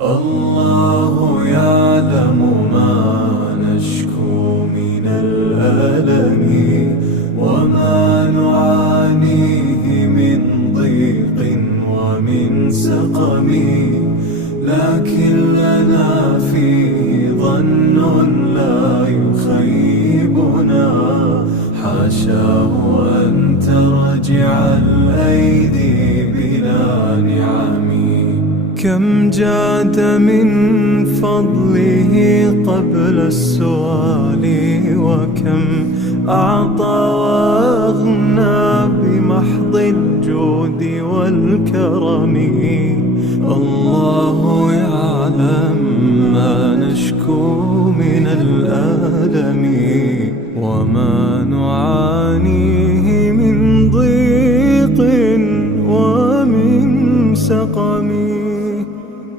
الله يعلم ما نشكو من الألم وما نعانيه من ضيق ومن سقم، لكن لنا فيه ظن لا يخيبنا، حاشاه أن ترجع الأيدي بلا نعم. كم جاد من فضله قبل السؤال، وكم أعطى وأغنى بمحض الجود والكرم. الله يعلم ما نشكو من الألم وما نعاني